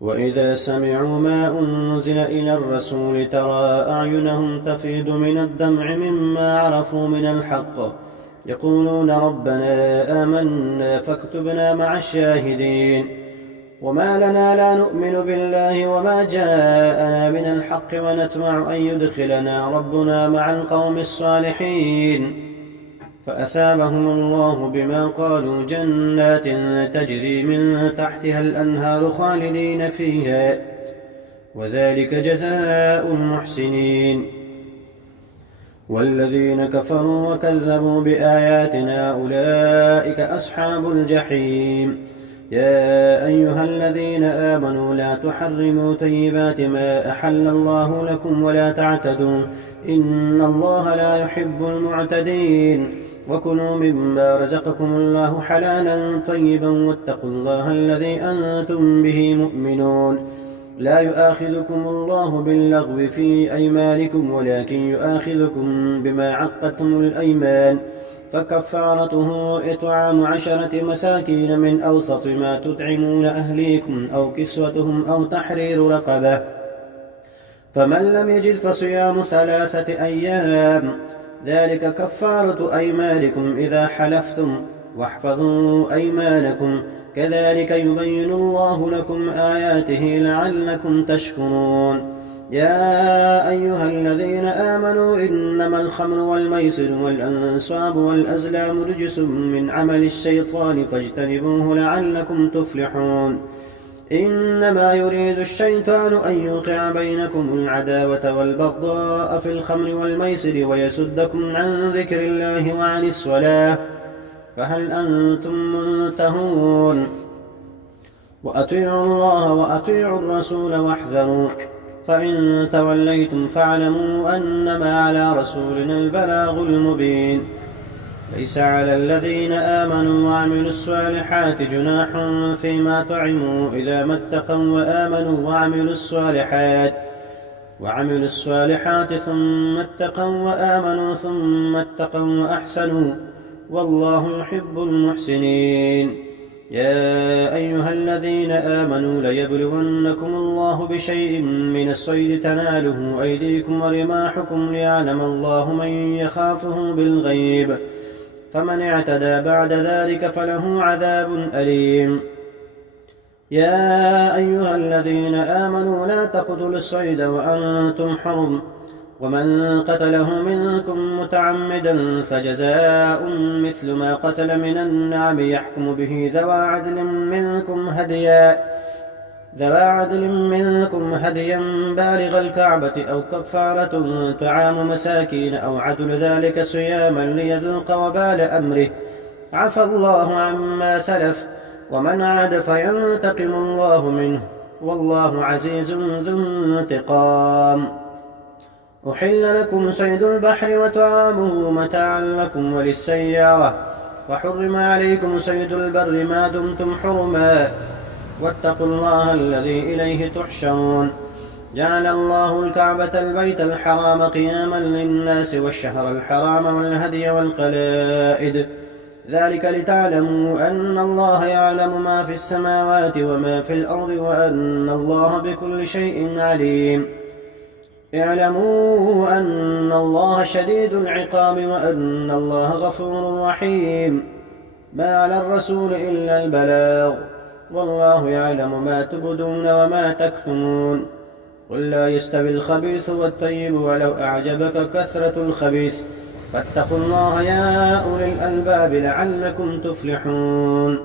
وإذا سمعوا ما أنزل إلى الرسول ترى أعينهم تفيض من الدمع مما عرفوا من الحق يقولون ربنا آمنا فاكتبنا مع الشاهدين. وما لنا لا نؤمن بالله وما جاءنا من الحق ونطمع أن يدخلنا ربنا مع القوم الصالحين. فأثابهم الله بما قالوا جنات تجري من تحتها الأنهار خالدين فيها وذلك جزاء المحسنين. والذين كفروا وكذبوا بآياتنا أولئك أصحاب الجحيم. يا أيها الذين آمنوا لا تحرموا طيبات ما أحل الله لكم ولا تعتدوا إن الله لا يحب المعتدين. وكلوا مما رزقكم الله حلالا طيبا واتقوا الله الذي أنتم به مؤمنون. لا يؤاخذكم الله باللغو في أيمانكم ولكن يؤاخذكم بما عقدتم الأيمان فكفارته إطعام 10 مساكين من أوسط ما تطعمون أهليكم أو كسوتهم أو تحرير رقبة فمن لم يجد فصيام 3 أيام ذلك كفارة أيمانكم إذا حلفتم واحفظوا أيمانكم كذلك يبين الله لكم آياته لعلكم تشكرون. يا أيها الذين آمنوا إنما الخمر والميسر والأنصاب والأزلام رجس من عمل الشيطان فاجتنبوه لعلكم تفلحون. إنما يريد الشيطان أن يوقع بينكم العداوة والبغضاء في الخمر والميسر ويسدكم عن ذكر الله وعن الصلاة فهل أنتم منتهون. وأطيعوا الله وأطيعوا الرسول واحذروا فإن توليتم فاعلموا أنما على رسولنا البلاغ المبين. ليس على الذين آمنوا وعملوا الصالحات جناح فيما طعموا إذا ما اتقوا وآمنوا وعملوا الصالحات ثم اتقوا وآمنوا ثم اتقوا وأحسنوا والله يحب المحسنين. يا أيها الذين آمنوا ليبلونكم الله بشيء من الصيد تناله أيديكم ورماحكم ليعلم الله من يخافه بالغيب فمن اعتدى بعد ذلك فله عذاب أليم. يا أيها الذين آمنوا لا تقتلوا الصيد وأنتم حرم ومن قتله منكم متعمدا فجزاء مثل ما قتل من النعم يحكم به ذوى عدل منكم هديا بالغ الكعبة أو كفارة طعام مساكين أو عدل ذلك صياما ليذوق وبال أمره عفى الله عما سلف ومن عاد فينتقم الله منه والله عزيز ذو انتقام. أحل لكم صيد البحر وطعامه متاعا لكم وللسيارة وحرم عليكم صيد البر ما دمتم حرما واتقوا الله الذي إليه تحشرون. جعل الله الكعبة البيت الحرام قياما للناس والشهر الحرام والهدي والقلائد ذلك لتعلموا أن الله يعلم ما في السماوات وما في الأرض وأن الله بكل شيء عليم. اعلموا أن الله شديد العقاب وأن الله غفور رحيم. ما على الرسول إلا البلاغ والله يعلم ما تبدون وما تكتمون. قل لا يستوي الخبيث والطيب ولو أعجبك كثرة الخبيث فاتقوا الله يا أولي الألباب لعلكم تفلحون.